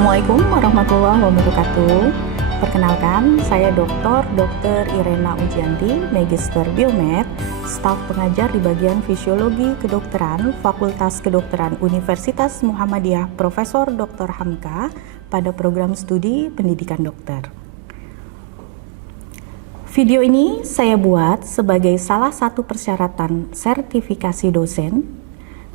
Assalamualaikum warahmatullahi wabarakatuh. Perkenalkan, saya Dr. Irena Ujianti, Magister Biomed, staf pengajar di bagian Fisiologi Kedokteran, Fakultas Kedokteran Universitas Muhammadiyah Profesor Dr. Hamka pada program studi Pendidikan Dokter. Video ini saya buat sebagai salah satu persyaratan sertifikasi dosen,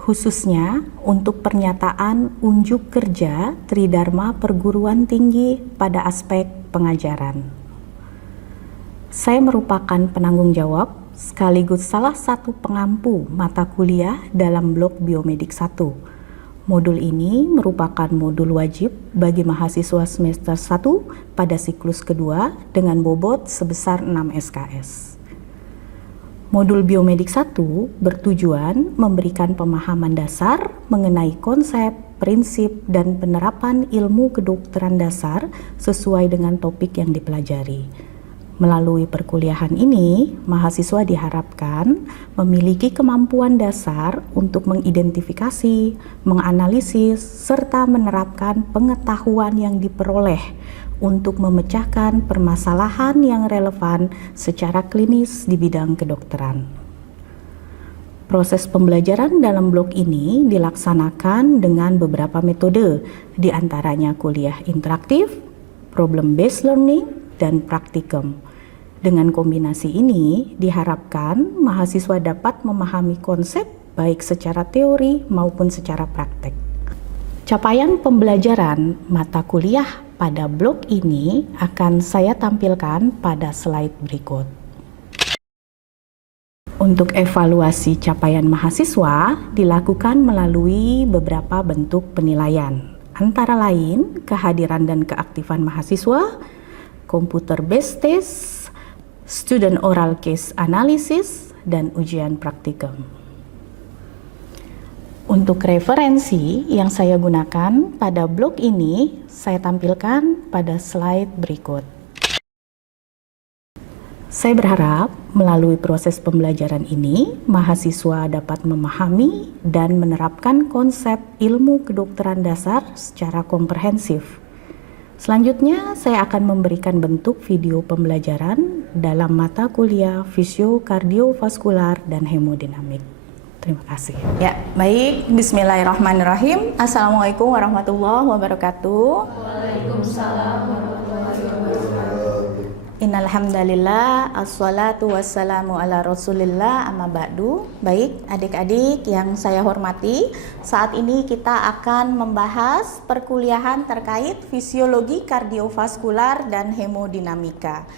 khususnya untuk pernyataan unjuk kerja Tridharma Perguruan Tinggi pada aspek pengajaran. Saya merupakan penanggung jawab sekaligus salah satu pengampu mata kuliah dalam blok Biomedik 1. Modul ini merupakan modul wajib bagi mahasiswa semester 1 pada siklus kedua dengan bobot sebesar 6 SKS. Modul Biomedik 1 bertujuan memberikan pemahaman dasar mengenai konsep, prinsip, dan penerapan ilmu kedokteran dasar sesuai dengan topik yang dipelajari. Melalui perkuliahan ini, mahasiswa diharapkan memiliki kemampuan dasar untuk mengidentifikasi, menganalisis, serta menerapkan pengetahuan yang diperoleh untuk memecahkan permasalahan yang relevan secara klinis di bidang kedokteran. Proses pembelajaran dalam blok ini dilaksanakan dengan beberapa metode, di antaranya kuliah interaktif, problem-based learning, dan praktikum. Dengan kombinasi ini, diharapkan mahasiswa dapat memahami konsep baik secara teori maupun secara praktek. Capaian pembelajaran mata kuliah pada blok ini akan saya tampilkan pada slide berikut. Untuk evaluasi capaian mahasiswa dilakukan melalui beberapa bentuk penilaian, antara lain kehadiran dan keaktifan mahasiswa, computer based test, student oral case analysis, dan ujian praktikum. Untuk referensi yang saya gunakan pada blog ini, saya tampilkan pada slide berikut. Saya berharap melalui proses pembelajaran ini, mahasiswa dapat memahami dan menerapkan konsep ilmu kedokteran dasar secara komprehensif. Selanjutnya, saya akan memberikan bentuk video pembelajaran dalam mata kuliah Fisio-Kardiovaskular dan Hemodinamik. Terima kasih. Ya, baik. Bismillahirrahmanirrahim. Assalamualaikum warahmatullahi wabarakatuh. Waalaikumsalam warahmatullahi wabarakatuh. Innalhamdalillah, assalatu wassalamu ala rasulillah, amma ba'du. Baik, adik-adik yang saya hormati, saat ini kita akan membahas perkuliahan terkait fisiologi kardiovaskular dan hemodinamika.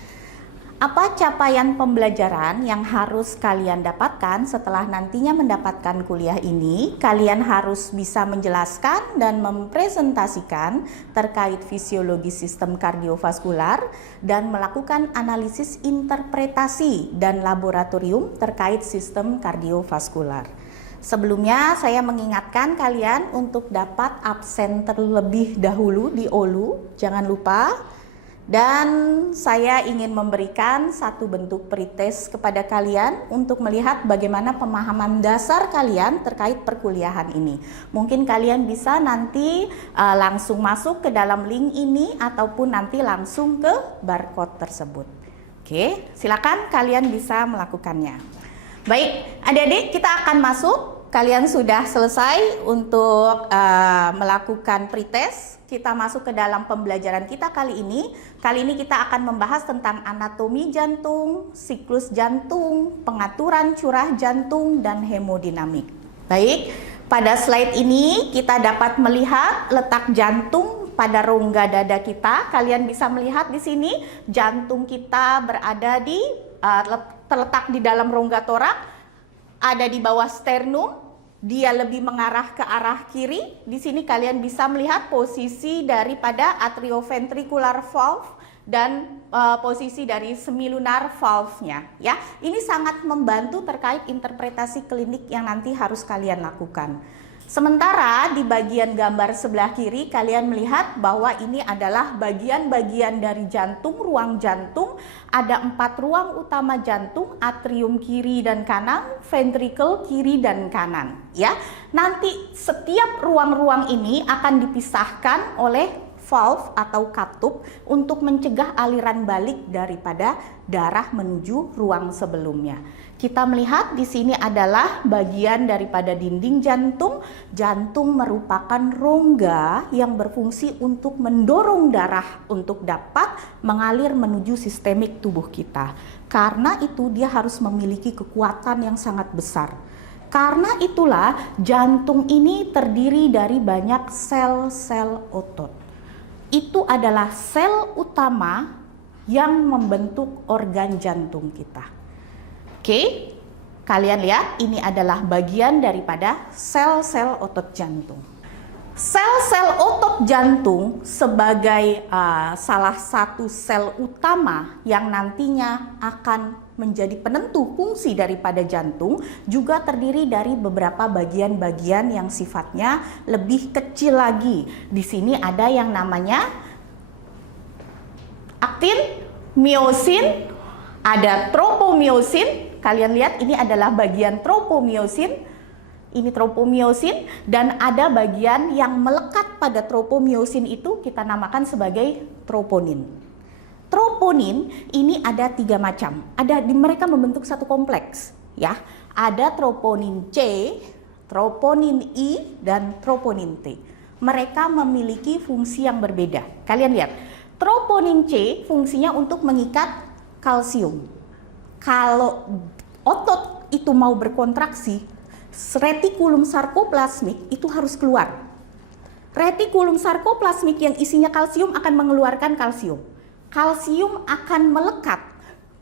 Apa capaian pembelajaran yang harus kalian dapatkan setelah nantinya mendapatkan kuliah ini? Kalian harus bisa menjelaskan dan mempresentasikan terkait fisiologi sistem kardiovaskular dan melakukan analisis interpretasi dan laboratorium terkait sistem kardiovaskular. Sebelumnya saya mengingatkan kalian untuk dapat absen terlebih dahulu di OLU, jangan lupa. Dan saya ingin memberikan satu bentuk pretest kepada kalian untuk melihat bagaimana pemahaman dasar kalian terkait perkuliahan ini. Mungkin kalian bisa nanti langsung masuk ke dalam link ini ataupun nanti langsung ke barcode tersebut. Oke, silakan kalian bisa melakukannya. Baik, adik-adik, kita akan masuk. Kalian sudah selesai untuk melakukan pretest. Kita masuk ke dalam pembelajaran kita kali ini. Kali ini kita akan membahas tentang anatomi jantung, siklus jantung, pengaturan curah jantung, dan hemodinamik. Baik, pada slide ini kita dapat melihat letak jantung pada rongga dada kita. Kalian bisa melihat di sini jantung kita berada di terletak di dalam rongga torak, ada di bawah sternum. Dia lebih mengarah ke arah kiri. Di sini kalian bisa melihat posisi daripada atrioventricular valve dan posisi dari semilunar valve-nya. Ya, ini sangat membantu terkait interpretasi klinik yang nanti harus kalian lakukan. Sementara di bagian gambar sebelah kiri kalian melihat bahwa ini adalah bagian-bagian dari jantung, ruang jantung. Ada 4 ruang utama jantung, atrium kiri dan kanan, ventricle kiri dan kanan. Ya, nanti setiap ruang-ruang ini akan dipisahkan oleh valve atau katup untuk mencegah aliran balik daripada darah menuju ruang sebelumnya. Kita melihat di sini adalah bagian daripada dinding jantung. Jantung merupakan rongga yang berfungsi untuk mendorong darah untuk dapat mengalir menuju sistemik tubuh kita. Karena itu dia harus memiliki kekuatan yang sangat besar. Karena itulah jantung ini terdiri dari banyak sel-sel otot. Itu adalah sel utama yang membentuk organ jantung kita. Oke, kalian lihat ini adalah bagian daripada sel-sel otot jantung. Sel-sel otot jantung sebagai salah satu sel utama yang nantinya akan menjadi penentu fungsi daripada jantung juga terdiri dari beberapa bagian-bagian yang sifatnya lebih kecil lagi. Di sini ada yang namanya aktin, miosin, ada tropomiosin. Kalian lihat ini adalah bagian tropomiosin. Ini tropomiosin, dan ada bagian yang melekat pada tropomiosin itu kita namakan sebagai troponin. Troponin ini ada 3 macam. Mereka membentuk satu kompleks, ya. Ada troponin C, troponin I, dan troponin T. Mereka memiliki fungsi yang berbeda. Kalian lihat, troponin C fungsinya untuk mengikat kalsium. Kalau otot itu mau berkontraksi, retikulum sarkoplasmik itu harus keluar. Retikulum sarkoplasmik yang isinya kalsium akan mengeluarkan kalsium. Kalsium akan melekat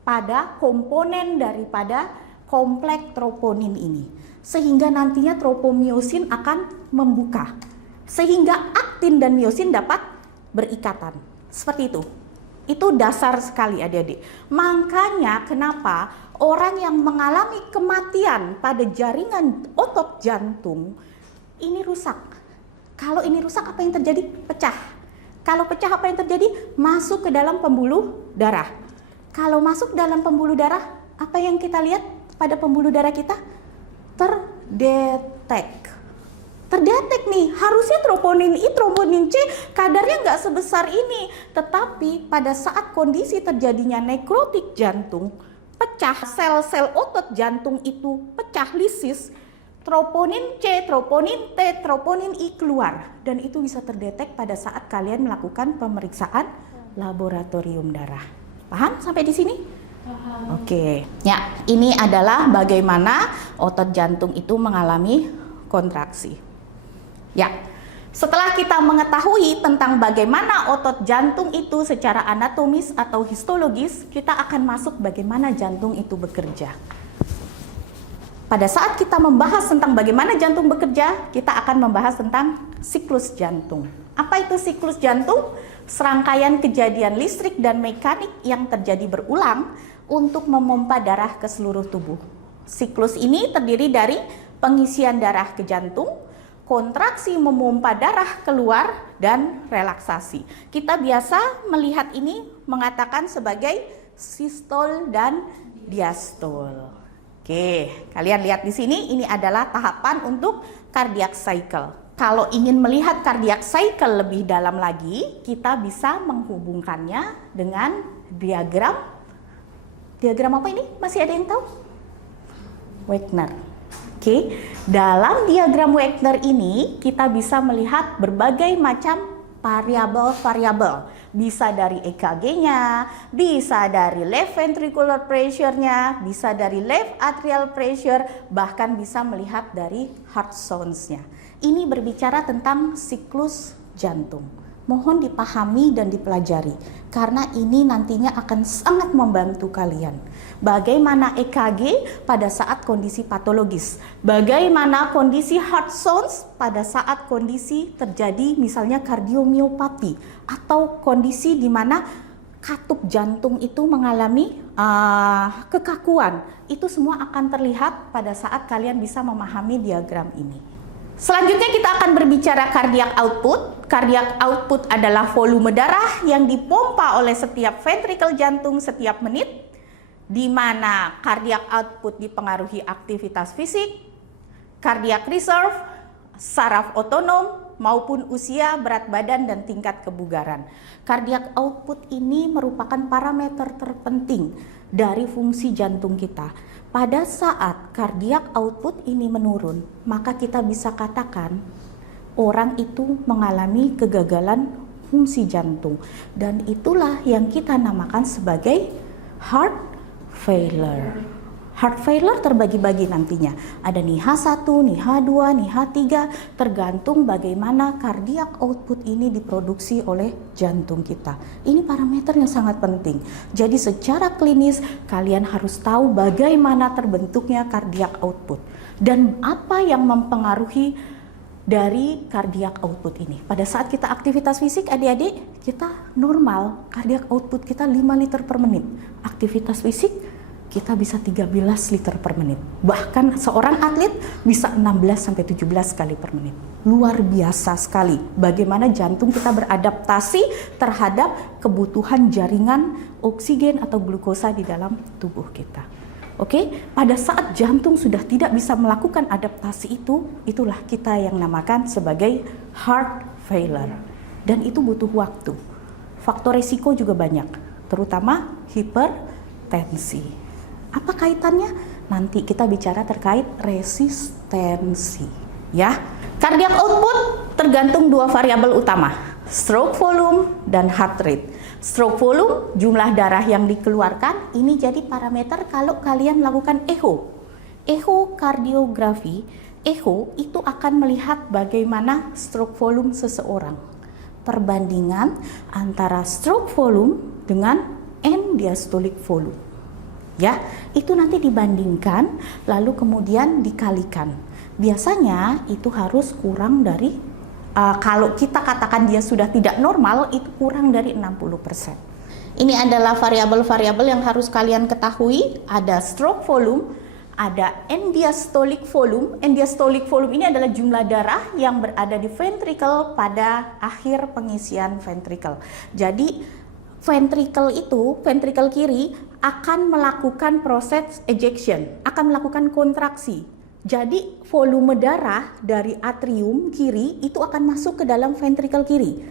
pada komponen daripada kompleks troponin ini. Sehingga nantinya tropomiosin akan membuka. Sehingga aktin dan miosin dapat berikatan. Seperti itu. Itu dasar sekali adik-adik. Makanya kenapa orang yang mengalami kematian pada jaringan otot jantung ini rusak. Kalau ini rusak, apa yang terjadi? Pecah. Kalau pecah, apa yang terjadi? Masuk ke dalam pembuluh darah. Kalau masuk dalam pembuluh darah, apa yang kita lihat pada pembuluh darah kita? Terdetek nih, harusnya troponin I, troponin C kadarnya nggak sebesar ini. Tetapi pada saat kondisi terjadinya nekrotik jantung, pecah, sel-sel otot jantung itu pecah, lisis, troponin C, troponin T, troponin I keluar. Dan itu bisa terdetek pada saat kalian melakukan pemeriksaan laboratorium darah. Paham sampai di sini? Paham. Oke. Ya, ini adalah bagaimana otot jantung itu mengalami kontraksi. Ya, setelah kita mengetahui tentang bagaimana otot jantung itu secara anatomis atau histologis, kita akan masuk bagaimana jantung itu bekerja. Pada saat kita membahas tentang bagaimana jantung bekerja, kita akan membahas tentang siklus jantung. Apa itu siklus jantung? Serangkaian kejadian listrik dan mekanik yang terjadi berulang untuk memompa darah ke seluruh tubuh. Siklus ini terdiri dari pengisian darah ke jantung, kontraksi memompa darah keluar, dan relaksasi. Kita biasa melihat ini mengatakan sebagai sistol dan diastol. Oke, kalian lihat di sini ini adalah tahapan untuk cardiac cycle. Kalau ingin melihat cardiac cycle lebih dalam lagi, kita bisa menghubungkannya dengan diagram. Diagram apa ini? Masih ada yang tahu? Wagner. Oke, dalam diagram Wagner ini kita bisa melihat berbagai macam variabel-variabel. Bisa dari EKG-nya, bisa dari left ventricular pressure-nya, bisa dari left atrial pressure, bahkan bisa melihat dari heart sounds-nya. Ini berbicara tentang siklus jantung. Mohon dipahami dan dipelajari, karena ini nantinya akan sangat membantu kalian. Bagaimana EKG pada saat kondisi patologis, bagaimana kondisi heart sounds pada saat kondisi terjadi misalnya kardiomiopati, atau kondisi di mana katup jantung itu mengalami kekakuan. Itu semua akan terlihat pada saat kalian bisa memahami diagram ini. Selanjutnya kita akan berbicara cardiac output. Cardiac output adalah volume darah yang dipompa oleh setiap ventrikel jantung setiap menit, di mana cardiac output dipengaruhi aktivitas fisik, cardiac reserve, saraf otonom, maupun usia, berat badan, dan tingkat kebugaran. Cardiac output ini merupakan parameter terpenting dari fungsi jantung kita. Pada saat cardiac output ini menurun, maka kita bisa katakan orang itu mengalami kegagalan fungsi jantung, dan itulah yang kita namakan sebagai heart failure. Heart failure terbagi-bagi nantinya. Ada nih H1, nih H2, nih H3, tergantung bagaimana cardiac output ini diproduksi oleh jantung kita. Ini parameter yang sangat penting. Jadi secara klinis kalian harus tahu bagaimana terbentuknya cardiac output dan apa yang mempengaruhi dari cardiac output ini. Pada saat kita aktivitas fisik, adik-adik, kita normal, cardiac output kita 5 liter per menit. Aktivitas fisik kita bisa 13 liter per menit. Bahkan seorang atlet bisa 16-17 kali per menit. Luar biasa sekali bagaimana jantung kita beradaptasi terhadap kebutuhan jaringan oksigen atau glukosa di dalam tubuh kita. Oke, pada saat jantung sudah tidak bisa melakukan adaptasi itu, itulah kita yang namakan sebagai heart failure. Dan itu butuh waktu. Faktor risiko juga banyak, terutama hipertensi. Apa kaitannya? Nanti kita bicara terkait resistensi, ya. Cardiac output tergantung 2 variabel utama, stroke volume dan heart rate. Stroke volume, jumlah darah yang dikeluarkan, ini jadi parameter kalau kalian lakukan echo. Echokardiografi, echo itu akan melihat bagaimana stroke volume seseorang. Perbandingan antara stroke volume dengan end diastolic volume. Ya, itu nanti dibandingkan lalu kemudian dikalikan. Biasanya itu harus kurang dari kalau kita katakan dia sudah tidak normal, itu kurang dari 60%. Ini adalah variabel-variabel yang harus kalian ketahui. Ada stroke volume, ada end diastolic volume. End diastolic volume ini adalah jumlah darah yang berada di ventricle pada akhir pengisian ventricle. Jadi ventricle itu, ventricle kiri akan melakukan proses ejection, akan melakukan kontraksi. Jadi volume darah dari atrium kiri itu akan masuk ke dalam ventricle kiri.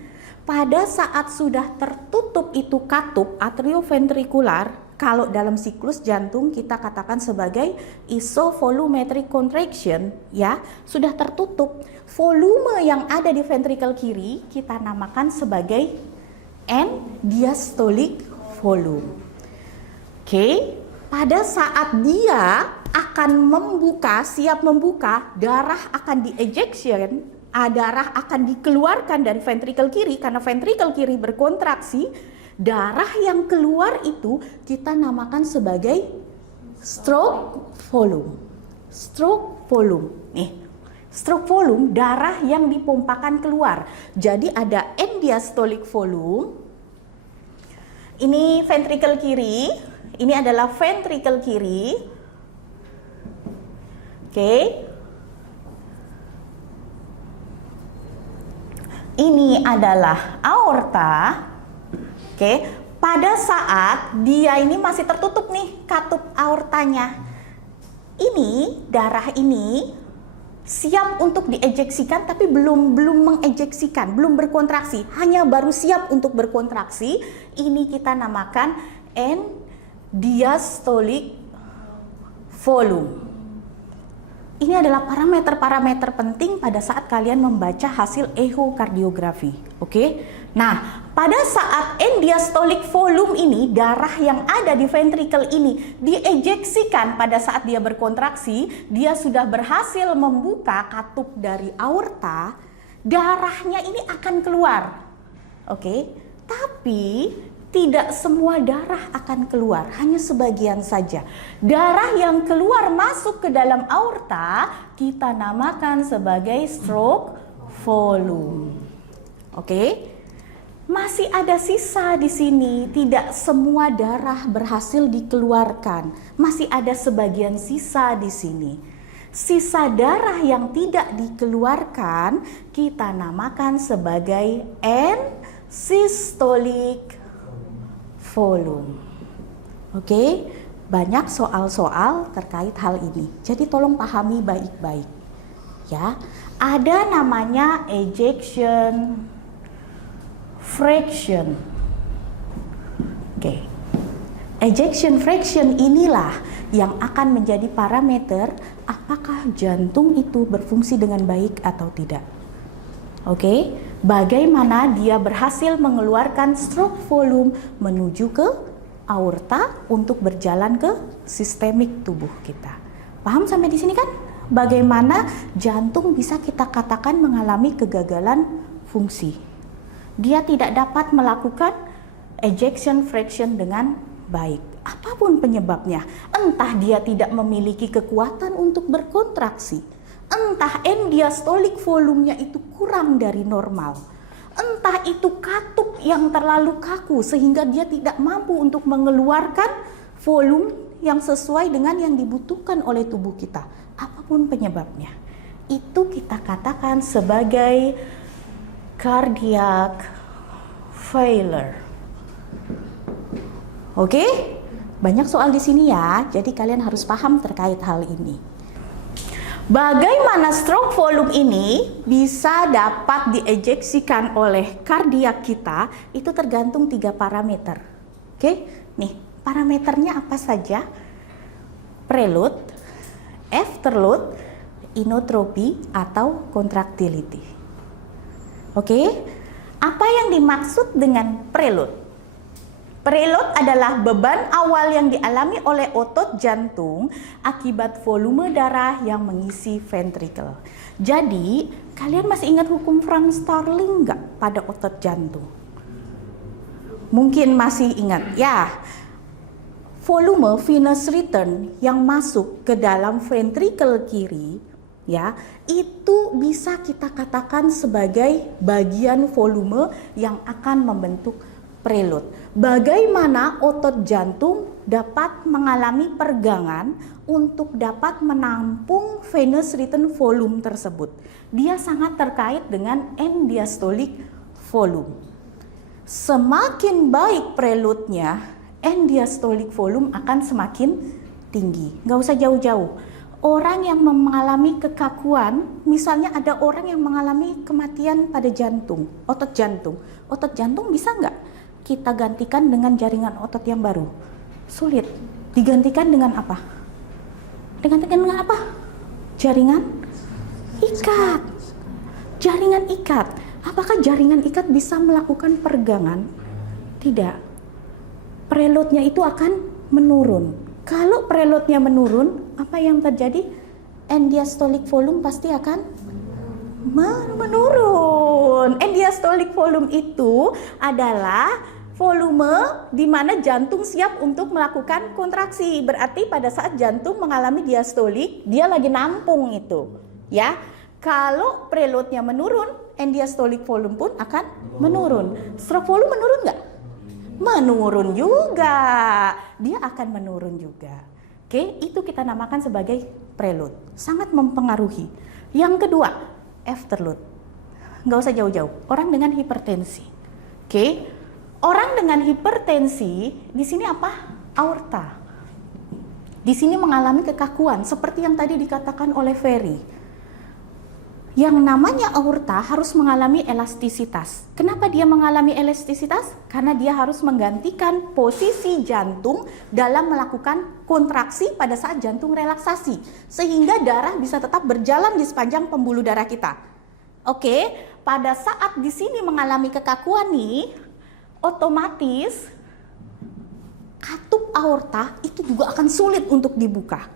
Pada saat sudah tertutup itu katup atrioventrikular, kalau dalam siklus jantung kita katakan sebagai isovolumetric contraction, ya, sudah tertutup. Volume yang ada di ventricle kiri kita namakan sebagai end diastolic volume. Oke, pada saat dia akan membuka, siap membuka, darah akan di-ejection, darah akan dikeluarkan dari ventricle kiri karena ventricle kiri berkontraksi. Darah yang keluar itu kita namakan sebagai stroke volume. Stroke volume. Nih, stroke volume darah yang dipompakan keluar. Jadi ada end diastolic volume. Ini ventricle kiri. Ini adalah ventricle kiri. Oke. Ini adalah aorta. Oke. Pada saat dia ini masih tertutup nih katup aortanya. Ini darah ini siap untuk diejeksikan tapi belum mengejeksikan, belum berkontraksi, hanya baru siap untuk berkontraksi. Ini kita namakan end diastolic volume. Ini adalah parameter-parameter penting pada saat kalian membaca hasil echokardiografi. Oke? Nah, pada saat end diastolic volume ini, darah yang ada di ventricle ini diejeksikan pada saat dia berkontraksi, dia sudah berhasil membuka katup dari aorta, darahnya ini akan keluar. Oke? Tapi tidak semua darah akan keluar, hanya sebagian saja. Darah yang keluar masuk ke dalam aorta kita namakan sebagai stroke volume. Oke? Masih ada sisa di sini, tidak semua darah berhasil dikeluarkan. Masih ada sebagian sisa di sini. Sisa darah yang tidak dikeluarkan kita namakan sebagai end systolic volume. Oke, banyak soal-soal terkait hal ini. Jadi tolong pahami baik-baik. ya, ada namanya ejection fraction. Oke. Ejection fraction inilah yang akan menjadi parameter apakah jantung itu berfungsi dengan baik atau tidak. Oke, bagaimana dia berhasil mengeluarkan stroke volume menuju ke aorta untuk berjalan ke sistemik tubuh kita. Paham sampai di sini kan? Bagaimana jantung bisa kita katakan mengalami kegagalan fungsi. Dia tidak dapat melakukan ejection fraction dengan baik. Apapun penyebabnya, entah dia tidak memiliki kekuatan untuk berkontraksi, entah end diastolic volumenya itu kurang dari normal, entah itu katup yang terlalu kaku sehingga dia tidak mampu untuk mengeluarkan volume yang sesuai dengan yang dibutuhkan oleh tubuh kita. Apapun penyebabnya, itu kita katakan sebagai cardiac failure. Oke? Banyak soal di sini ya, jadi kalian harus paham terkait hal ini. Bagaimana stroke volume ini bisa dapat diejeksikan oleh kardiak kita, itu tergantung 3 parameter. Oke? Nih, parameternya apa saja? Preload, afterload, inotropi, atau contractility. Oke? Apa yang dimaksud dengan preload? Preload adalah beban awal yang dialami oleh otot jantung akibat volume darah yang mengisi ventricle. Jadi, kalian masih ingat hukum Frank Starling nggak pada otot jantung? Mungkin masih ingat, ya. Volume venous return yang masuk ke dalam ventricle kiri, ya, itu bisa kita katakan sebagai bagian volume yang akan membentuk preload. Bagaimana otot jantung dapat mengalami pergangan untuk dapat menampung venous return volume tersebut. Dia sangat terkait dengan end diastolic volume. Semakin baik preloadnya, end diastolic volume akan semakin tinggi. Nggak usah jauh-jauh. Orang yang mengalami kekakuan, misalnya ada orang yang mengalami kematian pada jantung, otot jantung. Otot jantung bisa nggak kita gantikan dengan jaringan otot yang baru? Sulit. Digantikan dengan apa? Digantikan dengan apa? Jaringan ikat. Jaringan ikat. Apakah jaringan ikat bisa melakukan pergangan? Tidak. Preloadnya itu akan menurun. Kalau preloadnya menurun, apa yang terjadi? End diastolic volume pasti akan menurun. End diastolic volume itu adalah volume di mana jantung siap untuk melakukan kontraksi. Berarti pada saat jantung mengalami diastolik, dia lagi nampung itu, ya. Kalau preloadnya menurun, end diastolic volume pun akan menurun. Stroke volume menurun nggak? Menurun juga. Dia akan menurun juga. Oke, itu kita namakan sebagai preload. Sangat mempengaruhi. Yang kedua, afterload. Nggak usah jauh-jauh. Orang dengan hipertensi. Oke. Orang dengan hipertensi, di sini apa? Aorta. Di sini mengalami kekakuan, seperti yang tadi dikatakan oleh Ferry. Yang namanya aorta harus mengalami elastisitas. Kenapa dia mengalami elastisitas? Karena dia harus menggantikan posisi jantung dalam melakukan kontraksi pada saat jantung relaksasi. Sehingga darah bisa tetap berjalan di sepanjang pembuluh darah kita. Oke, pada saat di sini mengalami kekakuan nih, otomatis katup aorta itu juga akan sulit untuk dibuka.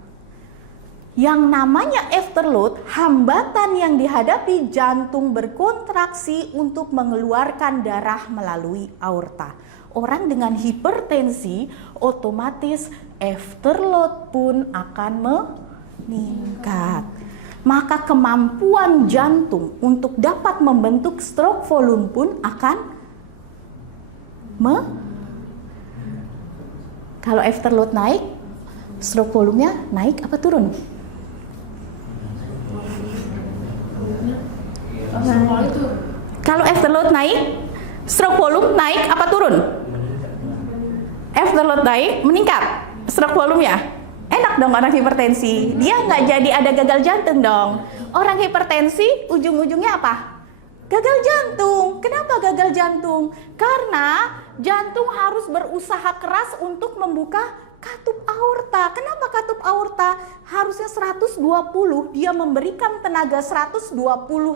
Yang namanya afterload, hambatan yang dihadapi jantung berkontraksi untuk mengeluarkan darah melalui aorta. Orang dengan hipertensi otomatis afterload pun akan meningkat. Maka kemampuan jantung untuk dapat membentuk stroke volume pun akan kalau afterload naik, stroke volumenya naik apa turun? Kalau afterload naik, stroke volume naik apa turun? Afterload naik, meningkat stroke volumenya. Enak dong orang hipertensi. Dia nggak jadi ada gagal jantung dong. Orang hipertensi ujung-ujungnya apa? Gagal jantung. Kenapa gagal jantung? Karena jantung harus berusaha keras untuk membuka katup aorta. Kenapa katup aorta? Harusnya 120, dia memberikan tenaga 120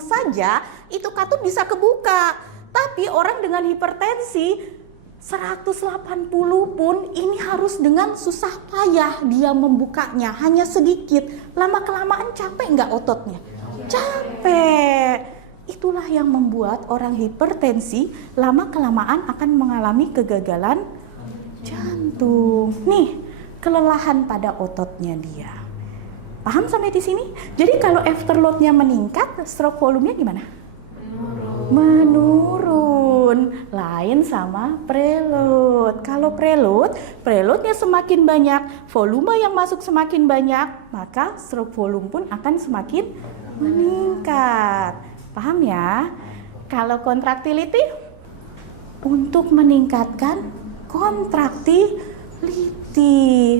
saja, itu katup bisa kebuka. Tapi orang dengan hipertensi 180 pun ini harus dengan susah payah dia membukanya, hanya sedikit. Lama-kelamaan capek nggak ototnya? Capek. Itulah yang membuat orang hipertensi lama-kelamaan akan mengalami kegagalan jantung. Nih, kelelahan pada ototnya dia. Paham sampai di sini? Jadi kalau afterload-nya meningkat, stroke volume-nya gimana? Menurun. Lain sama preload. Kalau preloadnya semakin banyak, volume yang masuk semakin banyak, maka stroke volume pun akan semakin meningkat. Paham ya? Kalau contractility untuk meningkatkan kontraktiliti.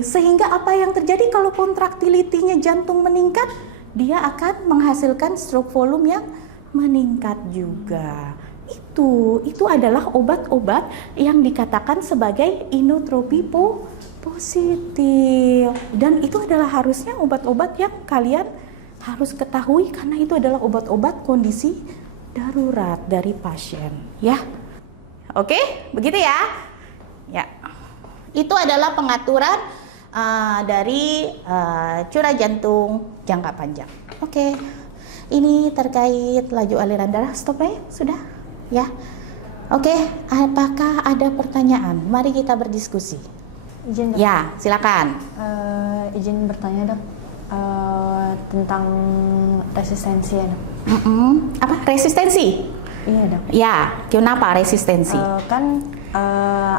Sehingga apa yang terjadi kalau kontraktilitinya jantung meningkat? Dia akan menghasilkan stroke volume yang meningkat juga. Itu adalah obat-obat yang dikatakan sebagai inotropi positif. Dan itu adalah harusnya obat-obat yang kalian harus ketahui karena itu adalah obat-obat kondisi darurat dari pasien, ya. Oke, begitu ya. Ya. Itu adalah pengaturan dari curah jantung jangka panjang. Oke. Ini terkait laju aliran darah. Stop ya? Sudah? Ya. Oke, apakah ada pertanyaan? Mari kita berdiskusi. Izin, ya, silakan. Izin bertanya, Dok, tentang resistensi ya, Dok. Apa? Resistensi? Iya, Dok. Ya, kenapa resistensi?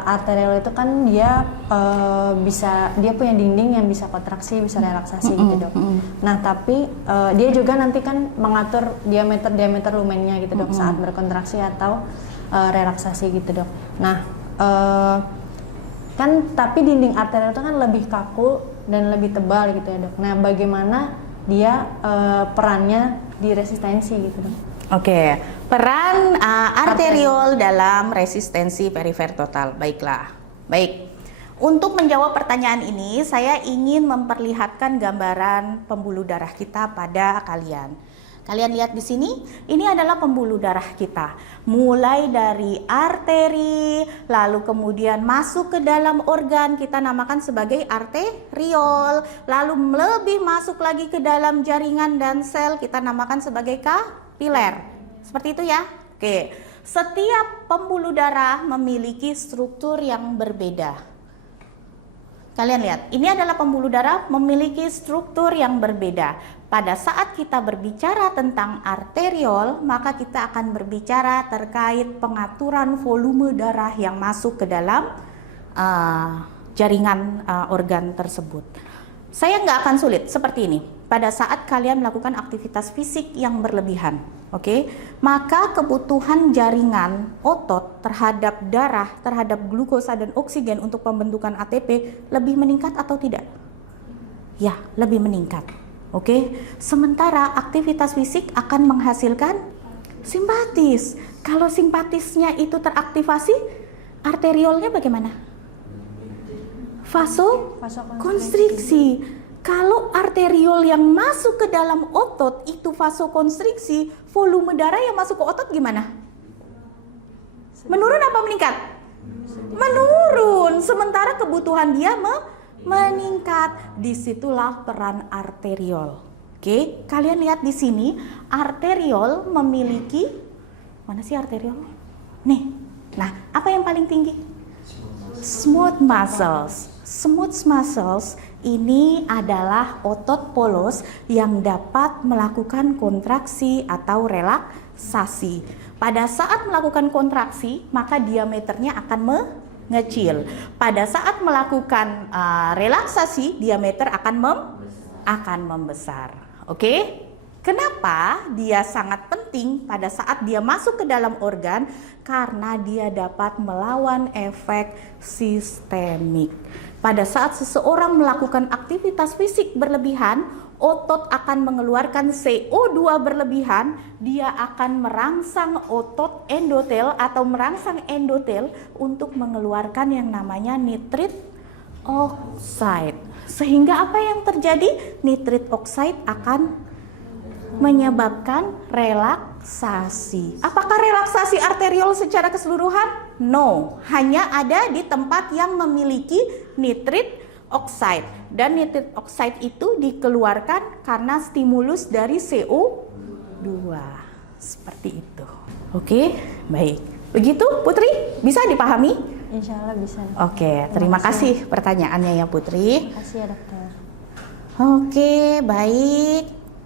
Arteriol itu kan dia dia punya dinding yang bisa kontraksi, bisa relaksasi gitu, Dok. Nah, tapi dia juga nanti kan mengatur diameter lumennya gitu, Dok, saat berkontraksi atau relaksasi gitu, Dok. Nah, kan tapi dinding arteriol itu kan lebih kaku dan lebih tebal gitu ya, Dok. Nah, bagaimana dia perannya di resistensi gitu, Dok? Oke, peran arteriol dalam resistensi perifer total. Baiklah. Baik. Untuk menjawab pertanyaan ini, saya ingin memperlihatkan gambaran pembuluh darah kita pada kalian. Kalian lihat di sini, ini adalah pembuluh darah kita. Mulai dari arteri, lalu kemudian masuk ke dalam organ, kita namakan sebagai arteriol. Lalu lebih masuk lagi ke dalam jaringan dan sel, kita namakan sebagai kapiler. Seperti itu ya. Oke. Setiap pembuluh darah memiliki struktur yang berbeda. Kalian lihat, ini adalah pembuluh darah memiliki struktur yang berbeda. Pada saat kita berbicara tentang arteriol, maka kita akan berbicara terkait pengaturan volume darah yang masuk ke dalam jaringan organ tersebut. Saya nggak akan sulit seperti ini. Pada saat kalian melakukan aktivitas fisik yang berlebihan, oke, maka kebutuhan jaringan otot terhadap darah, terhadap glukosa dan oksigen untuk pembentukan ATP lebih meningkat atau tidak? Ya, lebih meningkat. Oke, sementara aktivitas fisik akan menghasilkan simpatis. Kalau simpatisnya itu teraktivasi, arteriolnya bagaimana? Vasokonstriksi. Kalau arteriol yang masuk ke dalam otot itu vasokonstriksi, volume darah yang masuk ke otot gimana? Menurun apa meningkat? Menurun. Sementara kebutuhan dia meningkat. Disitulah peran arteriol. Oke, kalian lihat di sini, arteriol memiliki, mana sih arteriol? Nih, nah apa yang paling tinggi? Smooth muscles. Smooth muscles ini adalah otot polos yang dapat melakukan kontraksi atau relaksasi. Pada saat melakukan kontraksi, maka diameternya akan mengecil. Pada saat melakukan relaksasi, diameter akan membesar. Oke? Kenapa dia sangat penting pada saat dia masuk ke dalam organ? Karena dia dapat melawan efek sistemik. Pada saat seseorang melakukan aktivitas fisik berlebihan, otot akan mengeluarkan CO2 berlebihan, dia akan merangsang otot endotel atau merangsang endotel untuk mengeluarkan yang namanya nitrit oxide. Sehingga apa yang terjadi? Nitrit oxide akan menyebabkan relaksasi. Apakah relaksasi arteriol secara keseluruhan? No, hanya ada di tempat yang memiliki nitrit oxide. Dan nitrit oxide itu dikeluarkan karena stimulus dari CO2. Seperti itu. Oke, baik. Begitu Putri? Bisa dipahami? Insya Allah bisa. Oke, terima kasih pertanyaannya ya Putri. Terima kasih ya dokter. Oke, baik.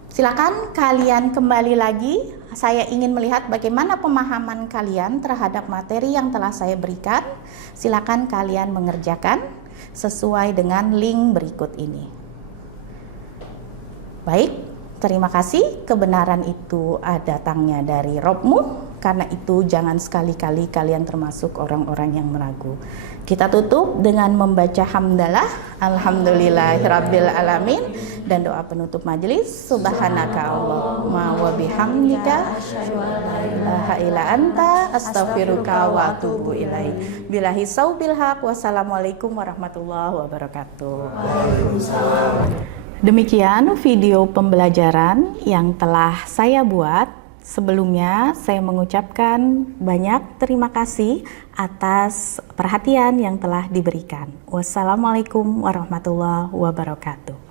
Silakan kalian kembali lagi. Saya ingin melihat bagaimana pemahaman kalian terhadap materi yang telah saya berikan. Silakan kalian mengerjakan sesuai dengan link berikut ini. Baik, terima kasih. Kebenaran itu datangnya dari Robmu. Karena itu jangan sekali-kali kalian termasuk orang-orang yang meragu. Kita tutup dengan membaca hamdalah, alhamdulillahirabbil alamin, dan doa penutup majelis. Subhanaka Allahumma wa bihamdika asyhadu an la ilaha illa anta astaghfiruka wa atubu ilaik. Billahi saubil haq. Wassalamualaikum warahmatullahi wabarakatuh. Demikian video pembelajaran yang telah saya buat. Sebelumnya saya mengucapkan banyak terima kasih atas perhatian yang telah diberikan. Wassalamualaikum warahmatullahi wabarakatuh.